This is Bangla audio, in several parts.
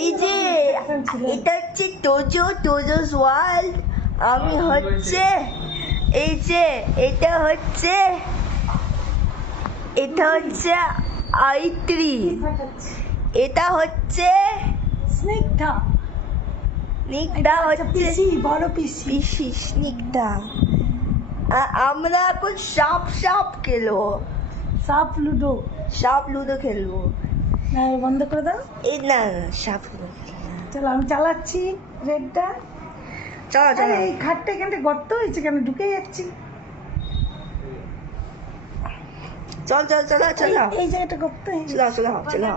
এই যে এটা হচ্ছে টোজোস ওয়ার্ল্ড। আমি হচ্ছে এই যে এটা হচ্ছে আইত্রি, এটা হচ্ছে স্নিগ্ধা হচ্ছে বড় পিসি স্নিগ্ধা। আমরা এখন সাপ খেলবো, সাপ লুডো খেলবো। না বন্ধ করে দাও। এই না সাপ চলো আমি চালাচ্ছি রেডটা। চলো এই খাটটা এখানে গর্ত হয়েছে কেন, ঢুকে যাচ্ছি। চলো এই জায়গাটা গর্ত হয়েছে। চলো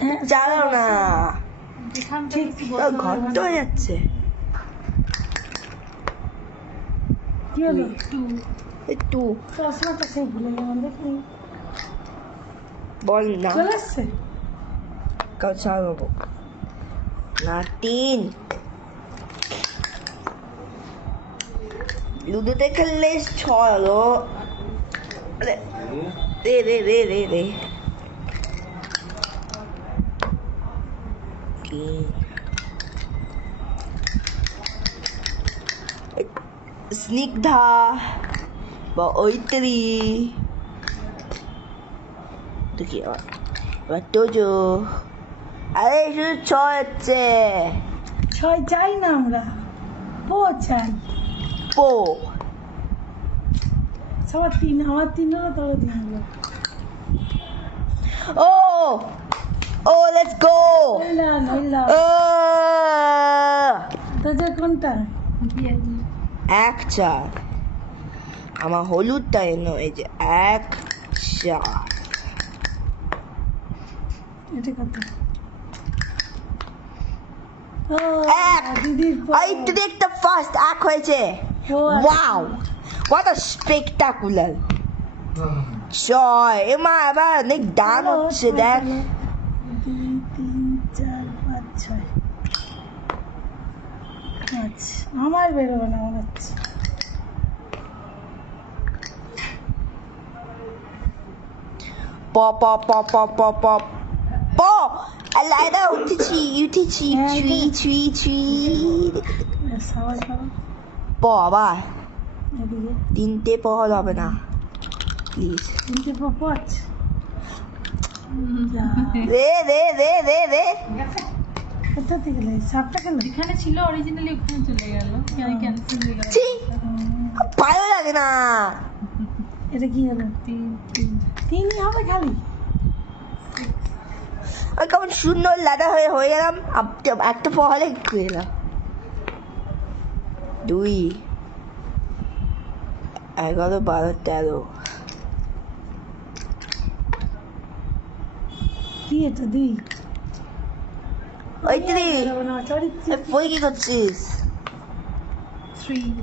হ্যাঁ, চালাও না, ঠিক ঘর তো হয়ে যাচ্ছে। কি হলো? একটু চশমাটা সেই ভুলে গেলাম, দেখি বল না, চলে আসছে। চালাবো না। 3 লুডোতে খেললে 6 হলো। আরে রে কি স্নিগ্ধা বা ঐত্রি দেখি এবার তোজো। আরে শুধু 6 হচ্ছে। 6 চাই না আমরা, ও চাই। পো সবার 3, আমার 3 হলো, তোর 3 হলো। ও লেটস গো। নইলা তোদের কোনটা? 1-4 আমার হলুদটা এনো। এই যে 1-4 এটা কত? এক। দিদির এই তো দেখতে ফার্স্ট 1 হয়েছে। Wow, what a spectacular joy। এবার অনেক দান হচ্ছে, দেখ। 2, 3, 4, 5, 6। আচ্ছা আমার বেরোবে না মনে হচ্ছে। প আলাদা উঠেছি সবাই প আবার এদিকে 3টে প হবে না প্লিজ। 3টে পাঁচ। রে কোথা থেকে গেলে সাপটা কেন? এখানে ছিল অরিজিনালি, ওখানে চলে গেল, ক্যান্সেল হয়ে গেল। ছি, ভালো লাগে না। এটা কি হলো? 3ই হবে খালি। ওই কেমন সুন্দর লাদা হয়ে গেলাম। একটা প হলে গেলাম। 2, 11, 12, 13। কি এটা? 2 ঐত্রি চরিত্র বই কি করছিস? 3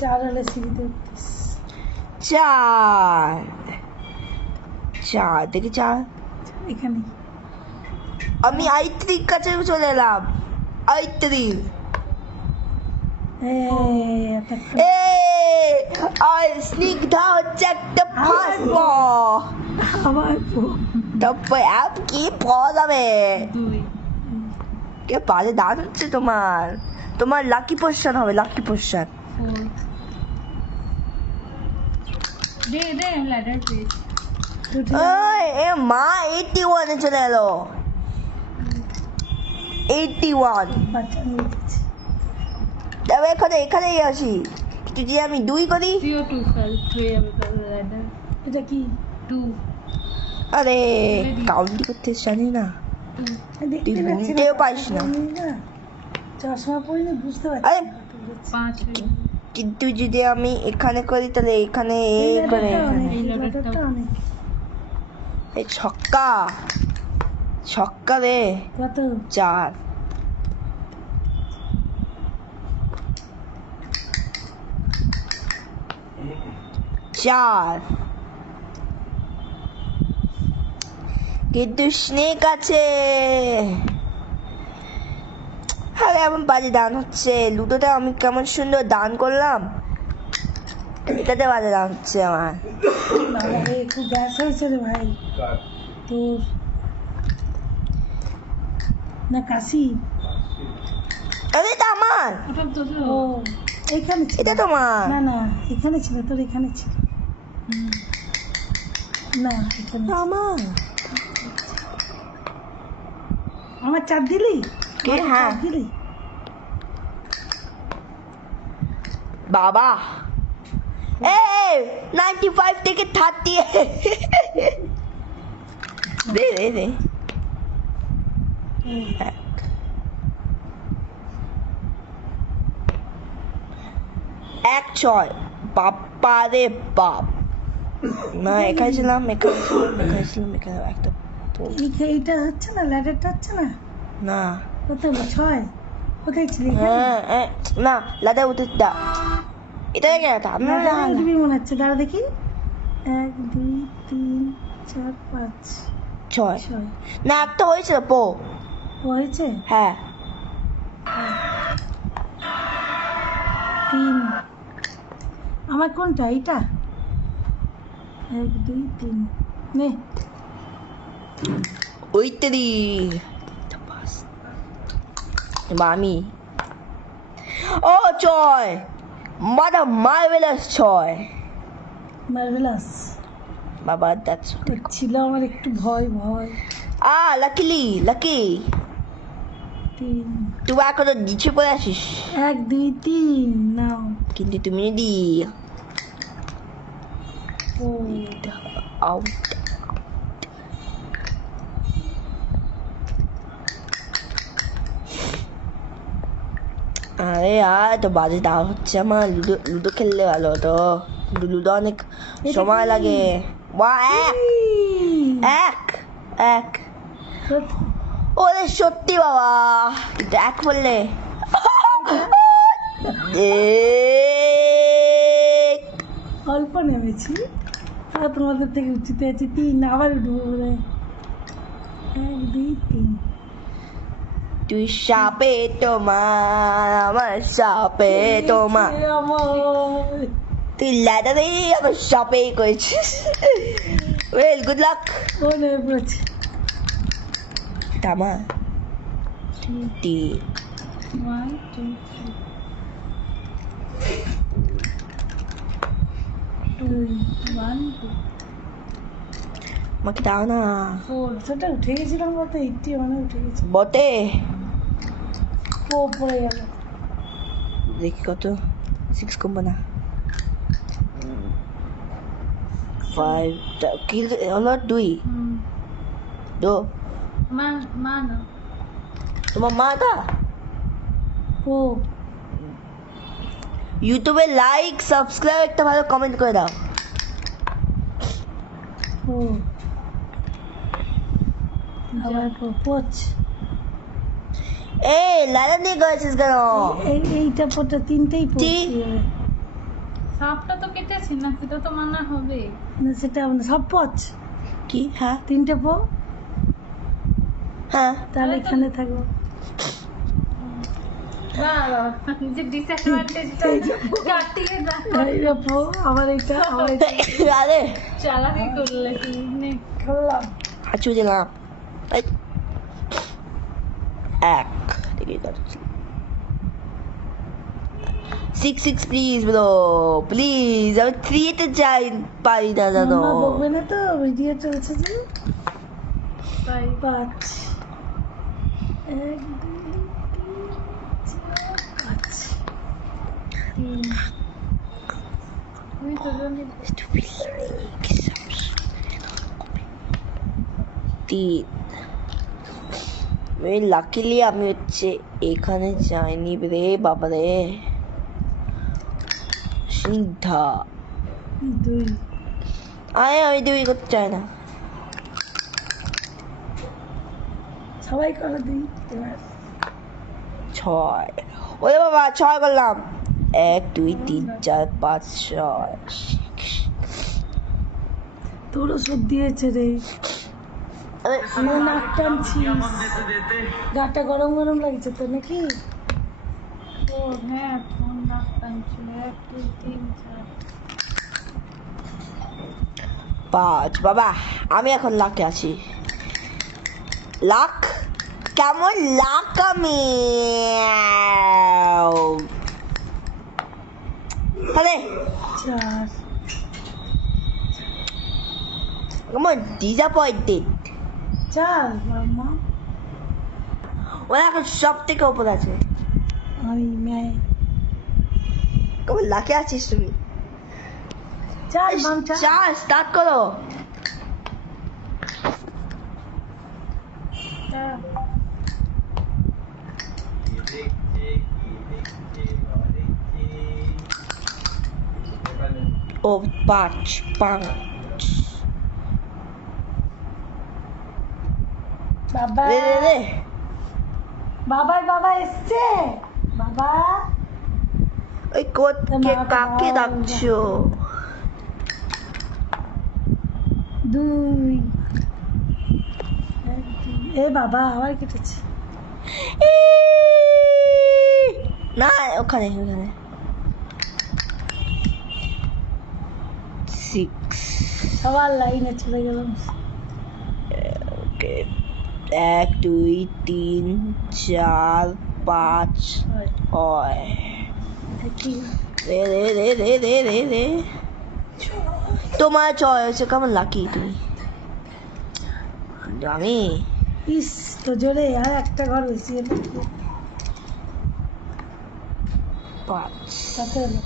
4 হলে সিঁড়িতে উঠতিস। 4 দেখি 4। এখানে আমি আইত্রির কাছে চলে এলাম। আইত্রি আর স্নিগ্ধা হচ্ছে একটা ফার্স্ট প। আবার তারপর অ্যাপ কি পাওয়া যাবে? 2 কে বাজে দাঁত হচ্ছে তোমার লাকি পোজিশন হবে, লাকি পোজিশন। 4 দে ল্যাডার পেজ। এ মা 81 এ চলে এলো। 81 তবে এখানে আসি। যদি আমি 2 করি 2 ফেল হয়ে যাবে তাহলে ল্যাডার। এটা কি? 2 আরে কাউন্ট করতে জানি না। দেখতে তুই পাচ্ছি না, গুনতেও পারিস না। চশমা পরিনি বুঝতে আরে পারছি না। 5 কিন্তু যদি আমি এখানে করি তাহলে এখানে এই করে লেটারটা অনেক। এই ছক্কা রে। কত? 4 কিন্তু স্নেক আছে। আরে এমন বাজে দান হচ্ছে। লুডোটা আমি কেমন সুন্দর দান করলাম। এটাতে বাজে লাগছে আমার। বাবা রে খুব গ্যাস হয়েছে রে ভাই তোর না কাশি আরে এটা আমার, ওটা তো ও এইখানে ছিল এটা তোমার। না না এখানে ছিল তোর এখানে ছিল না এখানে ছিল। আমার আমার চার দিলি কে? আমার হ্যাঁ। চার দিলি বাবা এই 95 থেকে 30 দে দে দে এক ছয় বাপ্পা রে বাপ না এখানে ছিলাম এখানে একটা তো এইটা হচ্ছে না ল্যাডারটা হচ্ছে না না কোথায় ছয় কোথায় ছিল হ্যাঁ না লাদা উঠে দা এটা কেন আমি উঠবি মনে হচ্ছে দাঁড়া দেখি 1 2 3 4 5 ছয় 6 না একটা হয়েছিল পো হয়েছে হ্যাঁ 3 আমার কোনটা এইটা 1 2 3 নে ওইটারি মামি ও ছয় মাদা মার্ভেলাস ছয় মার্ভেলাস বাবা দ্যাটস ছিল আমার একটু ভয় লাকিলি লাকি 3 তুই এখনো নিচে পড়ে আসিস 1 2 3 নাও কিন্তু তুমি দি ও আউট আরে আর তো বাজে দাও হচ্ছে আমার লুডো লুডো খেললে ভালো হতো লুডো অনেক সময় লাগে বা এক এক ওরে সত্যি বাবা কিন্তু এক বললে অল্প নেমেছি আর তোমাদের থেকে উঁচুতে আছি 3 আবার উঠবো বলে 1 2 3 তুই সাপে তোমার আমার সাপে তোমার তুই ল্যাডা দিয়ে আমার সাপে করেছিস ওয়েল গুড লাক ও নেমে পড়েছে তামা টি 1 2 2 1 2 আমাকে দাও না 4 সেটা উঠে গেছিলাম বলতে 81 উঠে গেছি বটে ও পড়ে গেল দেখি কত 6 কমবো না 5 কি হলো 2 দো মান তোমার মাটা ও ইউটিউবে লাইক সাবস্ক্রাইব একটা ভালো কমেন্ট করে দাও ও আবার পোচ এই লালা নিয়ে গেছিস কেন এইটা পোটা তিনটেই কি? পড়ছি সাপটা তো কেটেছি না সেটা তো মানা হবে না সেটা সব পোচ কি হ্যাঁ তিনটে পো হ্যাঁ তাহলে এখানে থাকবো যে ডিসঅ্যাডভান্টেজটা কাটিয়ে দাও এইটা পো আবার এইটা আবার এইটা আরে চালাকি করলে তুমি করলাম হাঁচু দিলাম এই এক দেখি 6 প্লিজ ব্রো প্লিজ আমি 3 তে যাই পারি না জানো মাম্মা বকবে না তো ভিডিও চলছে যে তাই 5 1 2 3 4 5 তুমি তো জানি লাকিলি আমি হচ্ছে এখানে যাইনি রে বাবা রে সিদ্ধা 2 আমি 2 করতে চাই না সবাই করে দিই এবার 6 ওরে বাবা 6 করলাম 1 2 3 4 5 6 তোরও সর্দি হয়েছে রে নাক টানছিস গাটা গরম গরম লাগছে তো নাকি ও হ্যাঁ ফোন রাখতাম ছিল 1 2 3 4 5 বাবা আমি এখন লাখে আছি লাখ কেমন লাখ আমি আরে 4 কেমন ডিসঅ্যাপয়েন্টেড 4 মামা ওরা এখন সব থেকে উপরে আছে আমি मैं কেমন লাখে আছিস তুমি 4 মাম 4 চা স্টার্ট করো ও 5 বাবা রে বাবা এসছে বাবা ওই কোটকে কাকে ডাকছো 2 এ বাবা আবার কেটেছে না ওখানে 6 আবার লাইনে চলে গেলাম ওকে 1 2 3 4 5 হয় কি রে তোমার চয়েস কেমন লাকি তুমি আমি ইস তো জোরে আর একটা ঘর বেশি হলো 5 কত হলো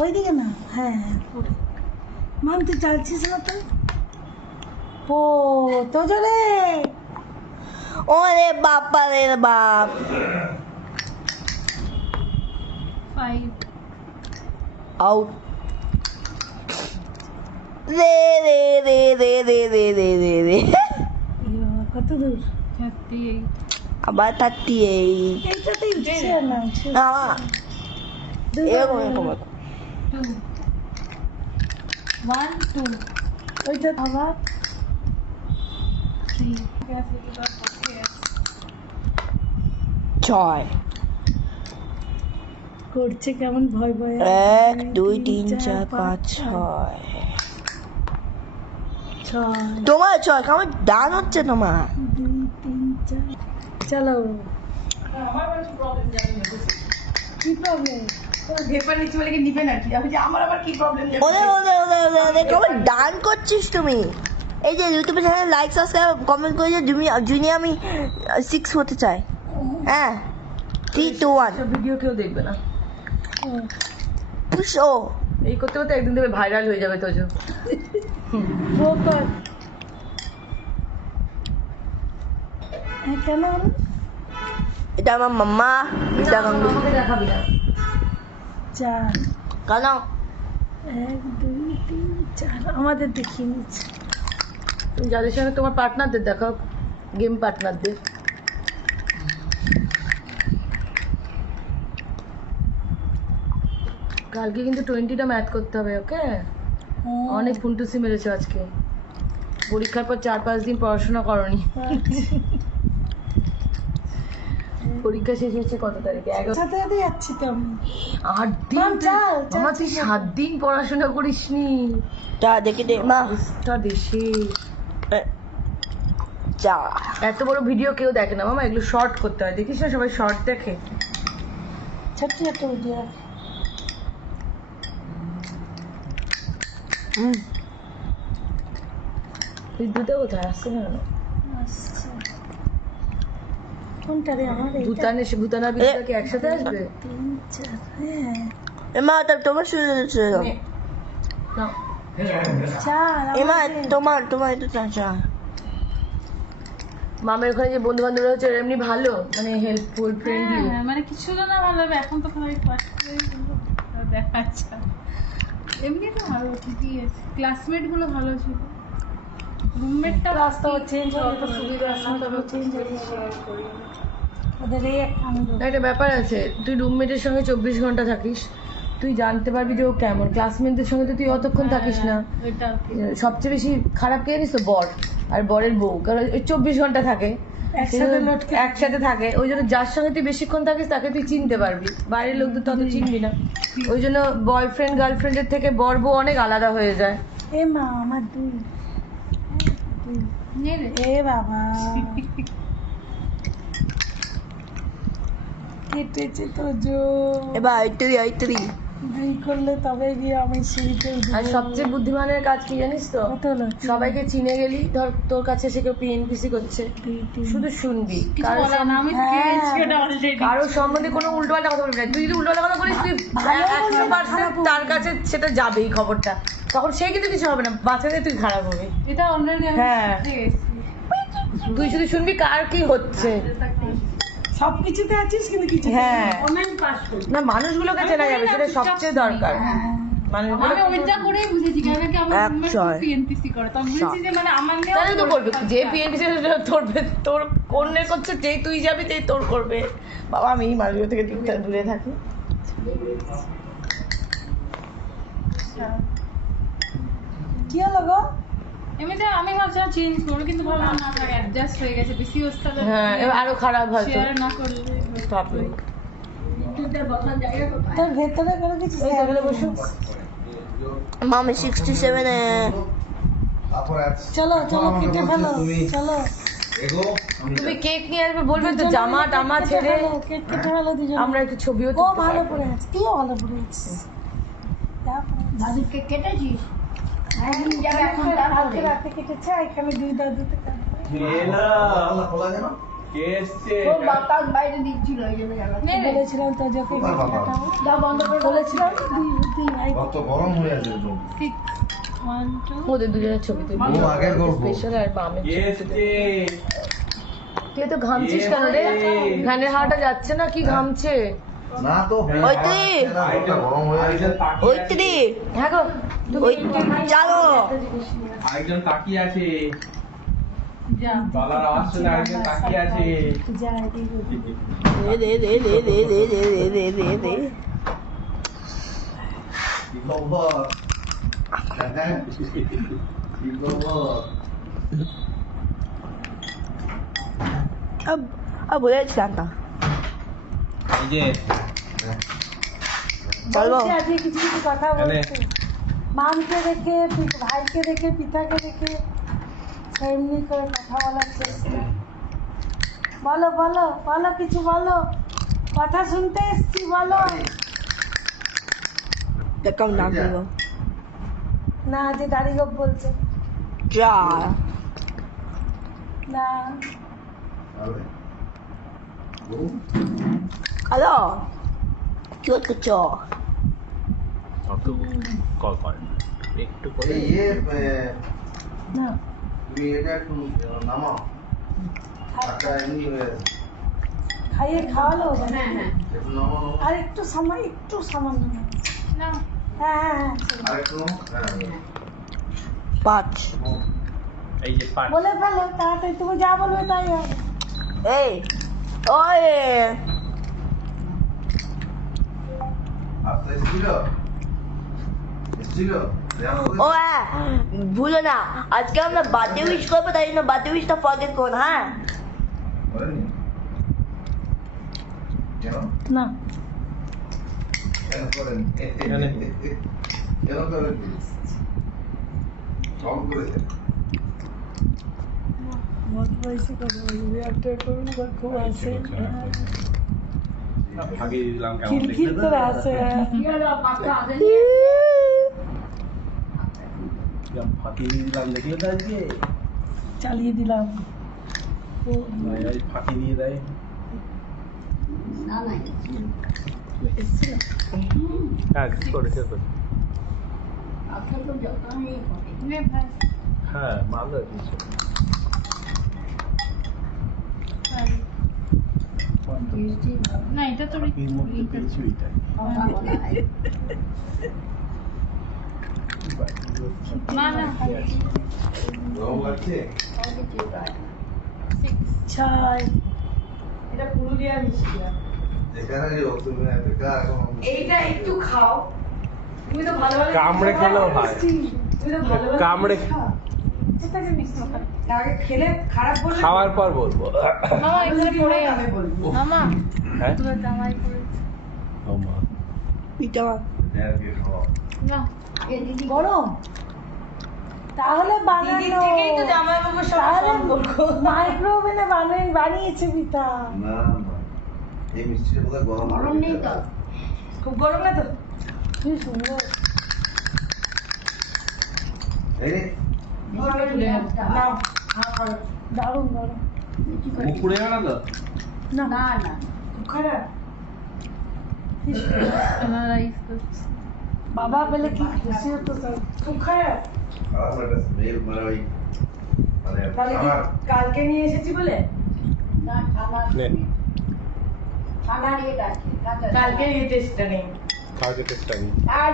ওইদিকে না হ্যাঁ পুরো মাম তুই চালছিস না তো ও তো জোরে ওরে বাবা রে বাপ 5 আউট রে এ বাবা, কত দূর 38 আবার 38 এইটাতেই উঠছে না উঠছে না দুই এরকম বার এরকম 2 1 2 ওইটা আবার 3 ছয় করছে কেমন ভয় ভয় 1 2 3 4 5 6 ছয় তোমার ছয় কেমন ডান হচ্ছে তোমার 2 3 4 চলো কি প্রবলেম ওরে কেমন ডান করছিস তুমি এই যে ইউটিউবে চ্যানেল লাইক সাবস্ক্রাইব কমেন্ট করে যে জুনিয়া আমি 6 হতে চাই হ্যাঁ 3 2 1 ভিডিও কেউ দেখবে না পুশ ও এই করতে করতে একদিন দেবে ভাইরাল হয়ে যাবে তোজো প্রপার কেন হলো? এটা আমার মাম্মা এটা আমার আমাকে দেখাবি না 4 কেন 1 2 3 4 আমাদের দেখিয়ে নিচ্ছে তুমি যাদের সঙ্গে তোমার পার্টনারদের দেখাও গেম পার্টনারদের কালকে কিন্তু 20টা ম্যাথ করতে হবে ওকে অনেক ফুন্টুসি মেরেছো আজকে পরীক্ষার পর 4-5 দিন পড়াশোনা করনি পরীক্ষা শেষ হচ্ছে কত তারিখে 11 সাথে সাথে যাচ্ছি তো আমি 8 দিন মাম, চল, চল, মামা তুই চল। 7 দিন পড়াশোনা করিসনি তা দেখি দে মা অবস্থা দেশে যা এত বড় ভিডিও কেউ দেখে না মামা এগুলো শর্ট করতে হয় দেখিস না সবাই শর্ট দেখে ছোট্ট ছোট্ট ভিডিও বিদ্যুতে কোথায় আসছে না কেন? আসছে কোনটা রে আমার এইটা? ভুটান আর বিদ্যুৎ কি একসাথে আসবে 3 4 হ্যাঁ এমা তোমার শুরু হচ্ছে না 4 এমা তোমার একটু চা মামের ওখানে যে বন্ধু বান্ধবরা হচ্ছে ওরা এমনি ভালো মানে হেল্পফুল ফ্রেন্ডলি হ্যাঁ, মানে কিছু হলো না ভালো হবে এখন তো খালি ফার্স্ট দেখা যাচ্ছে এমনি তো ভালো ঠিকই আছে ক্লাসমেট গুলো ভালো ছিল রুমমেটটা ক্লাস তো চেঞ্জ হয়ে তো সুবিধা আছে তবে চেঞ্জ হয়ে ওদের এই আনন্দ একটা ব্যাপার আছে তুই রুমমেটের সঙ্গে 24 ঘন্টা থাকিস তুই জানতে পারবি যে ও কেমন ক্লাসমেটদের সঙ্গে তো তুই অতক্ষণ থাকিস না ওইটা সবচেয়ে বেশি খারাপ কে জানিস তো বর আর বরের বউ কারণ ওই 24 ঘন্টা থাকে একসাথে লটকে একসাথে থাকে ওই জন্য যার সঙ্গে তুই বেশিক্ষণ থাকিস তাকে তুই চিনতে পারবি বাইরের লোকদের তো অত চিনবি না ওই জন্য বয়ফ্রেন্ড গার্লফ্রেন্ডের থেকে বর বউ অনেক আলাদা হয়ে যায় এ মা আমার দুই নে রে। এ বাবা কেটেছে তো জো এবার আইতরি দুই করলে তবে গিয়ে আমি সিঁড়িতে উঠবো। আর সবচেয়ে বুদ্ধিমানের কাজ কি জানিস তো? কত হলো? সবাইকে চিনে গেলি, ধর তোর কাছে এসে কেউ পিএনপিসি করছে, দুই, তিন। শুধু শুনবি, কিছু কারোর বলার না, আমি হ্যাঁ। পেয়েছি এটা already। কারোর সম্বন্ধে কোনো উল্টোপাল্টা কথা বলবি না। তুই যদি উল্টোপাল্টা কথা বলিস, তুই ভালো বলবি, 100% খারাপ তার কাছে সেটা যাবেই খবরটা, তখন সে কিন্তু কিছু হবে না, বাঁচাতে তুই খারাপ হবি। এটা already আমি হ্যাঁ। শিখে গেছি। তুই শুধু শুনবি কার কি হচ্ছে। সবকিছুতে আছিস কিন্তু কিছু হ্যাঁ Online pass করি। না, মানুষগুলোকে চেনা যাবে, সেটা সবচেয়ে দরকার। মানুষগুলো আমি ওইটা করেই বুঝেছি কেন কি আমার এক roommate ছয়। PNPC করে, তো আমি বুঝেছি যে মানে আমার নিয়েও তাহলে তো করবে, পরীক্ষা যে আছে। পিএনপিসি তোর কন্যে করছে, যেই তুই যাবি যেই তোর করবে। বাবা আমি এই মানুষগুলো থেকে দূরে থাকি। কি হলো গো? এমনিতে আমি ভাবছিলাম চেঞ্জ করবো, কিন্তু ভাবলাম না আমার অ্যাডজাস্ট হয়ে গেছে, বেশি ওস্তাদ হ্যাঁ, এবার আরো খারাপ হয়তো। শেয়ার না করলে ভাবলি। তোর ভেতরে কোনো কিছু এই তাহলে বসো। মামি 67 এ চলো চলো কেটে ফেলো চলো তুমি কেক নিয়ে আসবে, বলবে তো জামা টামা ছেড়ে কেক কেটে ফেলো দুজন। আমরা একটু ছবিও ও তুলতে ভালো পারবো। পড়ে আছে, তুইও ভালো পড়ে আছিস। দাদুকে কেটেছিস? একদিন যাবে এখন কালকে তারপরে। রাতে কেটেছে, এখানে দুই দাদুতে কাটবে। ও বাতাস বাইরে দিচ্ছিল ওই জন্য জানাচ্ছি। নে রে। বলেছিলাম তো যে কেক কাটাবো। যা বন্ধ করে বলেছিলাম দুই ভাই। কত গরম হয়ে আছে তো 6 1 2 ওদের দুজনের ছবি তুলবি। ও আগের গল্প স্পেশাল আর বামের ছবি তুলবি। তুই তো ঘামছিস কেন রে? ফ্যানের হাওয়াটা যাচ্ছে না, কি ঘামছে? না তো ওই তো গরম হয়ে আছে ওইত্রি হ্যাঁ গো, ওই চলো আরেকজন তাকিয়ে আছে, যা গলার আওয়াজ শুনে আরেকজন তাকিয়ে আছে। যা এদিকে দে কি খবর হ্যাঁ কি খবর अब বলেছিলাম না এই যে চলো বলছি আজকে কিছু কিছু কথা বলছে। মামকে দেখে, ভাইকে দেখে, পিতাকে দেখে এমনি করে কথা বলার চেষ্টা। বলো বলো বলো, কিছু বলো, কথা শুনতে এসছি, বলো। দেখো নাম দেবো না, যে দাড়ি গোপ বলছে যা না। আরে ও হ্যালো কি করছো কল করেন একটু করে। এই না তুমি এটা একটু নামাও আচ্ছা এমনি হয়ে আছে খাইয়ে খাওয়ালো একটু নামাও আর একটু সময়, একটু সামান্য। না হ্যাঁ হ্যাঁ হ্যাঁ আর একটু হ্যাঁ 5 এই যে পাট বলে ফেলো তাড়াতাড়ি, তুমি যা বলবে তাই হবে। এই ওই আচ্ছা এসেছিল ও হ্যাঁ ভুলো না আজকে আমরা বার্থডে উইশ করবো, তাই জন্য বার্থডে উইশটা ফরগেট করো না, হ্যাঁ বলেনি কেন না কেন করেন কেন করেন সব করেছেন बहुत वैसे কথা বলবি, একটা করুন বা খুব আসে ফাঁকি দিলাম কেমন খিলখিল দেখতে করে আসে। কি হলো পাত্র আসেনি? ফাঁকি দিলাম দেখলে তো আজকে চালিয়ে দিলাম। ভাই ফাঁকি দিয়ে দেয়। না না হ্যাঁ কি করেছে তো আপনার তো যতই হবে। নে ভাই হ্যাঁ মালদা দিয়েছে না এটা তো এর মধ্যে পেয়েছি ওইটাই কথা বলা হয়। না না গরম লাগছে সবই ঠিক হয়। 6 ছয় এটা পুরুলিয়া মিষ্টি। যেখানে যে তুমি বেকার এখন এইটা একটু খাও, তুমি তো ভালো ভালো কামড়ে খেলেও হয় তুমি তো ভালো ভালো কামড়ে এটাকে মিক্স করে আগে খেলে খারাপ বললে খাওয়ার পর বলবো মামা এখানে পড়ে আমি যাবে বলবো। মামা হ্যাঁ তোর জামাই করে ও মা পিঠা দেড়কে খাওয়া না এ দিদি গরম তাহলে দিদির বানানো থেকেই তো জামাইবাবুর সঙ্গে তাহলে সম্পর্ক। মাইক্রোওভেনে বানিয়েছে পিঠা। না না এই মিষ্টিটা বোধহয় গরম গরম নেই তো খুব গরম না তো? কি সুন্দর। এই রে, নাও, হাঁ করো। দারুণ দারুণ। মুখ পুড়ে যাবে না তো? না না খুব খারাপ। রাইস করছি বাবা পেলে কি খুশি হতো সব। খুব খারাপ। খারাপ একটা স্মেল মানে ওই মানে তাহলে কি আমার কালকে নিয়ে এসেছি বলে? না খাবার নে। খাবার ইয়েটা আছে কাঁচা কালকে এই টেস্টটা নেই। কালকে টেস্ট আমি আর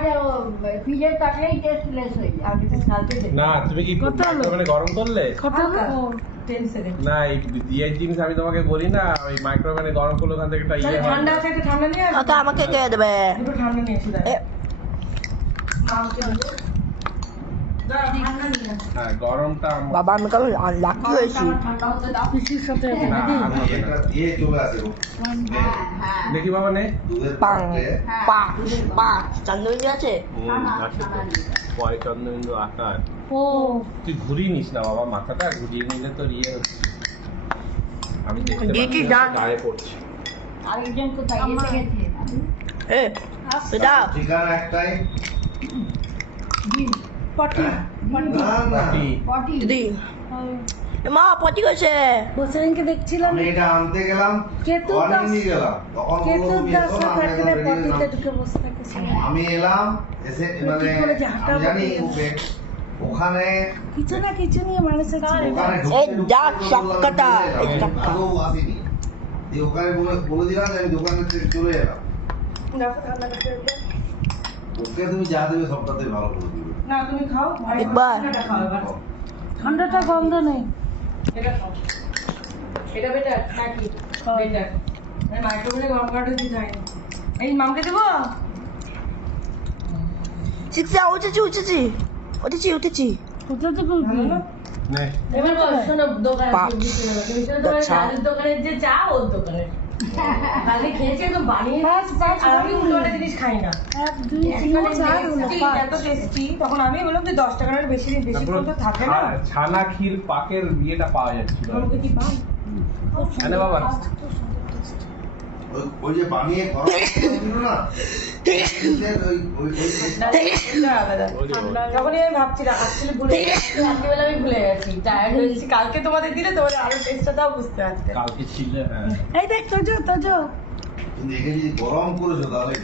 ফ্রিজে থাকলেই টেস্টলেস হয়ে যায় কালকে টেস্ট কালকে দে। না তুমি কি মানে গরম করলে? হালকা। 10 সেকেন্ড। না এই বিয়ের জিনিস আমি তোমাকে বলি না ওই মাইক্রোওভেনে গরম করলে ওখান থেকে একটা ইয়ে হয় ঠান্ডা আছে, একটু ঠান্ডা নিয়ে আসবো? ওকে আমাকে কে দেবে? দুটো ঠান্ডা নিয়ে এসে দেয়। এ, মামকে দেবো। দাঁড়া, ঠান্ডা নিয়ে আস। হ্যাঁ গরমটা বাবা আমি কারণ লাকি হয়েছি। আমার ঠান্ডা হতে দাও পিসির সাথে না, আর হবে না। একটা ইয়ে চলে আসে গো। হ্যাঁ হ্যাঁ দেখি বাবা নে দুধের পাং পাত্রে পাঁচ পাঁচ চান্দনী আছে? আছে তো পয় চন্দ্রবিন্দু আকার ও তুই ঘুরিয়ে নিস না বাবা মাথাটা ঘুরিয়ে নিলে তো ইয়ে হচ্ছে আমি দেখতে দেখি পাচ্ছি যান। না, গায়ে পড়ছে আরেকজন কোথায় এসে গেছে এ সেটা ঠিকানা একটাই পটি না না কি? পটি দিদি এ মা পটি গেছে। বসে দিনকে দেখছিলাম আমি এটা আনতে গেলাম কেতু অনেক দাস নিয়ে গেলাম তখন বললো কেতু তুমি দাস এসো না, আমি থাকলে একদম ready পটিতে হলাম। ঢুকে বসে থাকেছিল। আমি এলাম এসে মানে করে যে হাঁটা আমি জানি বদলে ওকে ওখানে কিছু না কিছু নিয়ে মানুষের ছিল। ওখানে এই ঢুকতে যা ঢুকতে চক্কাটা, বললাম, এই চক্কা। আদৌ আসিনি দিয়ে ওখানে বলে দিলাম যে আমি দোকানে থেকে চলে এলাম দেখো ঠান্ডা করতে হবে। ওকে তুমি যা দেবে সবটাতে ভালো করে দিবে না তুমি খাও। আর একবার। ঠান্ডাটা খাও এবার। ঠান্ডাটা গন্ধ নেই। এটা খাও। এটা বেটার নাকি? বেটার। আমি মাইক্রোওভেনে গরম করাটা দিতে হয়নি। এই মামকে দেবো? শিখছে উঠেছি উঠেছি উঠেছি উঠেছি। কোথা থেকে উঠবি? ভালো না? নে এবার বল, শোনো, দোকানে পাঁচ। তুমি শোনো, তোমার আচ্ছা। দাদুর দোকানের যে চা ওর দোকানে কালকে খেয়েছি একদম বানিয়ে পাঁচ, পাঁচ, আর আমি উল্টো পাল্টা জিনিস খাই না। 1 2 3 মানে 4 হলো tasty, 5। এত টেস্টি তখন আমি বললাম যে 10 টাকার বেশি তারপর তো থাকে না। ছানা ক্ষীর পাকের ইয়েটা পাওয়া যাচ্ছিল আমাকে কি পাই? এনে বাবা ওই যে বানিয়ে গরম ছিল না না, এটা আলাদা। ওই যে ওই। তখনই আমি ভাবছিলাম actually ভুলে গেছি। রাত্রিবেলা আমি ভুলে গেছি, টায়ার্ড হয়েছি। কালকে তোমাদের দিলে তোমাদের আরো টেস্টটা তাও বুঝতে পারতে। কালকে ছিল হ্যাঁ এই দেখ তোজো তোজো। কিন্তু একে যদি গরম করেছো তাহলে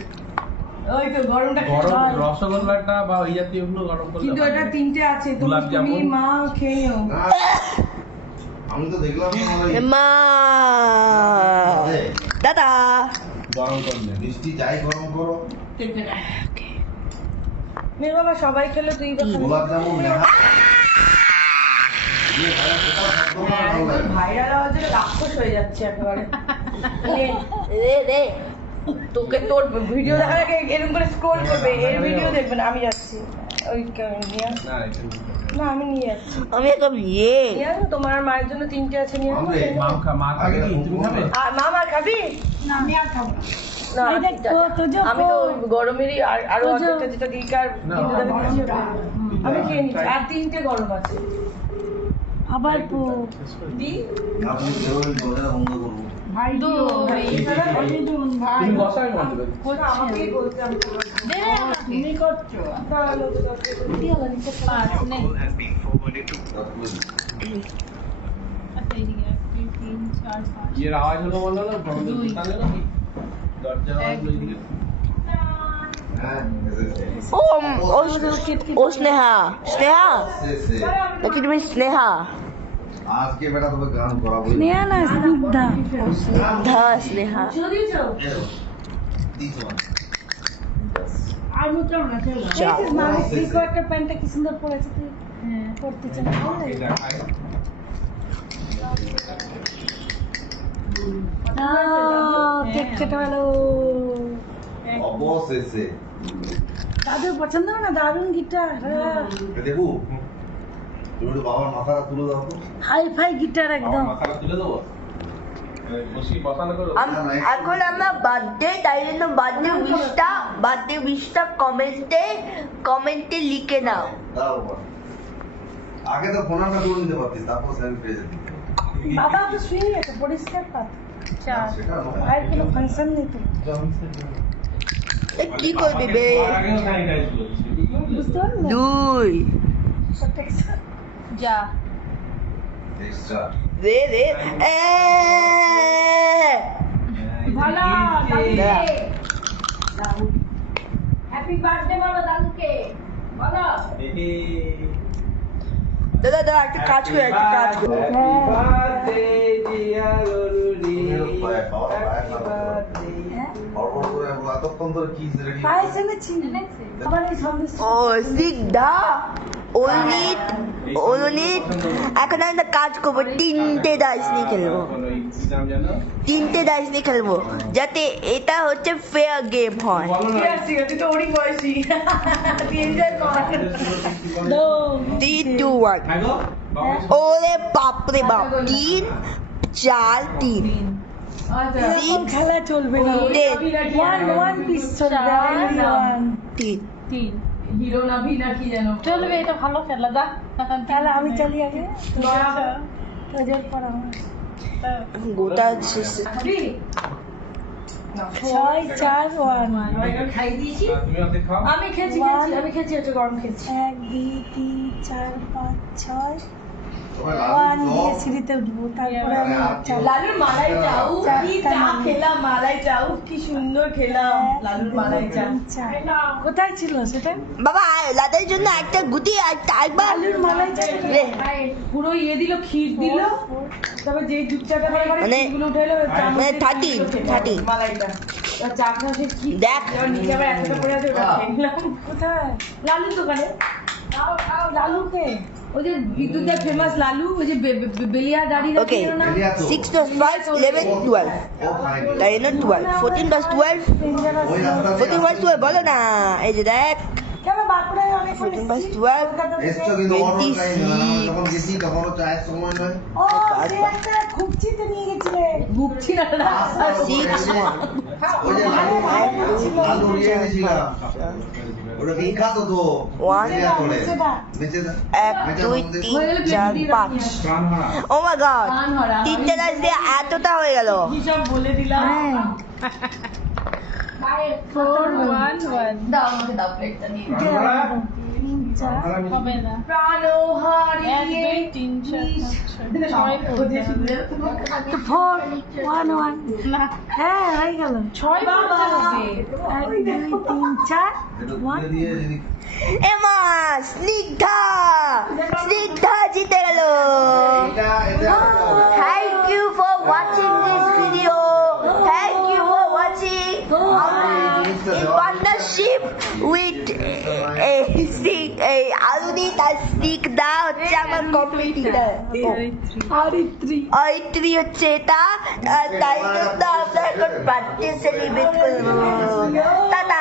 ওই তো গরমটা খেয়ে গরম নাও। রসগোল্লাটা বা ওই জাতীয় গুলো গরম করলে কিন্তু ভালো। এটা 3টে আছে, গোলাপ তুমি জামুন। মা খেয়ে নিও। না, আমি তো দেখলাম তোমার ওই এ মা দাদা গরম করলে মিষ্টি যাই গরম করো মেয়ে বাবা সবাই খেলে তুই বা খাবি। গোলাপ জামুন নেহা দিয়ে ভালো কোথাও থাকতো না, ভালো লাগে। ভাইরাল হওয়ার জন্য রাক্ষস হয়ে যাচ্ছে একেবারে। নে, রে রে তোকে তোর ভিডিও দেখার আগে এরকম করে স্ক্রোল করবে, এর ভিডিও দেখবে না। আমি যাচ্ছি ওই নিয়ে আস। না এটা নিতে হবে। না আমি নিয়ে যাচ্ছি। আমি একদম ইয়ে নিয়ে আসবো, তোমার আর মায়ের জন্য 3টে আছে, নিয়ে আসবো। আমরে, মা খাবে কি তুমি খাবে আর মা মা খাবি? না আমি আর খাবো না না, এই দেখ তো তোজো। আমি তো গরমেরই আরো তোজো। অর্ধেকটা যেটা দিকার না, আমি খেয়ে নিচ্ছি। আর 3টে গরম আছে। আবার দি না তুমি বেরোলে দরজা বন্ধ করবো ভাই দো, ভাই এই ভাই তুমি বসা আমি বলতে পারি না, আমাকেই বলতে আমি তো বলছি। তুমি করছো দাঁড়ানো তো দরকার নেই। 5 নে আচ্ছা এইদিকে 1 2 3 4 5 ইয়ের আওয়াজ হলো বললো না বন্ধ দুই। দোকানে নাকি দরজার আওয়াজ হলো এদিকে হ্যাঁ এসেছে। ও ও স্নেহা স্নেহা এসেছে। নাকি তুমি স্নেহা আজকে বেটা তোকে গান করাবো স্নেহা না স্নিগ্ধা। স্নিগ্ধা স্নেহা ছিল দিয়েছো? দিছো আর মুতলাম না চলো যাও এই মানুষ দিকো একটা প্যান্টটা কি সুন্দর পরেছে তুই হ্যাঁ পড়তে চাস না? এটা খাই কেক কেটে হলো। অবশেষে দাদুর পছন্দ না দারুণ গিটার। দেখো তুমি একটু বাবার মাথাটা তুলে দাও তো হাই ফাই গিটার আমার একদম। মাথাটা তুলে দেবো বসি বসানো করো এখন আমার বার্থডে তাই জন্য বার্থডে উইশটা কমেন্টে লিখে নাও। দাও বাবা আগে তো ফোন নাম্বার তুলে নিতে পারতিস, তারপর সেলফি পেয়ে যেতি। বাবা তো শুয়ে গেছে পরিষ্কার পাত চার সেটা নয়। আর কোনো ফাংশন নেই তো এ কি করবি বে? তার আগেও sanitize করেছি। বুঝতে পারলি না? 2 Protection. যা Extra। দে দে এ ভালো দা। হ্যাপি বার্থডে বলো দাদুকে বলো দাদা দাদা একটা কাজ করে একটা কাজ করে Happy birthday, dear Lorudi. বাবা, পায়েস না করতে পারবে। বড় বড় করে এতক্ষণ ধরে কিস রেডি। পায়েস এনেছি আবার এই সন্দেশ ও সিদ্ধা only এখন একটা কাজ করবো, তিনটে ডাইস নিয়ে খেলবো, কোনো কি নাম জানো? তিনটে ডাইস নিয়ে খেলবো যাতে এটা হচ্ছে ফেয়ার গেম হয়। বলো না। তুই তো ওরই বয়সী তুই এনজয় কর 3 2 1 হ্যাঁ গো, বাবা ওরে বাপরে বাপ 3 4 3 আচ্ছা এরকম খেলা চলবে না ওয়ান পিস চলবে only one। 3 তিন হিরো না ভি না কি জানো চলবে, এটা ভালো খেলা দা তাহলে আমি চালি আগে তোদের পর আমার গোটা ছয় চার ওয়ান খাই দিয়েছি তুমি অর্ধেক খাও। আমি খেয়েছি একটা গরম খেয়েছি 1 2 3 4 5 6 তোমার ওয়ান লালু দিয়ে চপ। সিঁড়িতে উঠবো তারপরে আমি চাল লালুর মালাই চাউ কি চা খেলাম মালাই চাউ কি সুন্দর খেলাম লালুর মালাই চা কোথায় ছিল সেটা বাবা লাদের জন্য একটা গুটি একটা একবার আলুর মালাই চা রে, পুরো ইয়ে দিল ক্ষীর দিল তারপর যে দুধ চাটা করে মানে- ক্ষীরগুলো উঠে এলো মানে 30 মালাইটা আর চা খাওয়া সে কি দেখ নিচে আবার একটা পড়ে আছে ওটা খেয়ে নিলাম কোথায় লালুর দোকানে লালুকে ওই যে বিদ্যুতের ফেমাস লালু ওই যে বেলিয়া দাঁড়িয়ে ওকে ছিল না 6 plus 5 11 12 ও খায়নি। তাই না 12 14 plus 12 ওই রাস্তা 14 plus 12 বলো না, এই যে দেখ কেন বাঁকুড়ায় অনেক 14 plus 12 এসছো কিন্তু অটো 26 টাইম যখন গেছি তখন চায়ের সময় নয়। ও সে একটা খুবচিতে নিয়ে গেছিলে ভুগছি না না 6 ওই যে লালু উড়িয়ে এনেছিলাম। ওটা বিখ্যাত তো। One, বেঁচে পড়ে। সেটা। বেঁচে যা। 1 2 3 4 5 প্রাণ হারা। ও মাই গড প্রাণ হারা। তিনটে ডাইস দিয়ে এতটা হয়ে গেল। সব বলে দিলাম হ্যাঁ 4 1 1 দাও আমাকে দাও প্লেটটা নিয়ে প্রাণ হারা? তিন চার প্রাণ হারা হবে না প্রাণ 1 2 3 4 ছয় করতে হবে। তো ফোর ওয়ান ওয়ান না হ্যাঁ হয়ে গেল ছয় করতে হবে 1 2 3 4 একটু তুলে দিয়ে যদি এমা স্নিগ্ধা স্নিগ্ধা জিতে গেল। এটা Thank you for watching this video. Thank you for watching in partnership with Arunit and Snigdha হচ্ছে আমার কম্পিটিটর। অরিত্রী হচ্ছে এটা, আর তাই জন্য আমরা এখন বার্থডে সেলিব্রেট করবো। টাটা।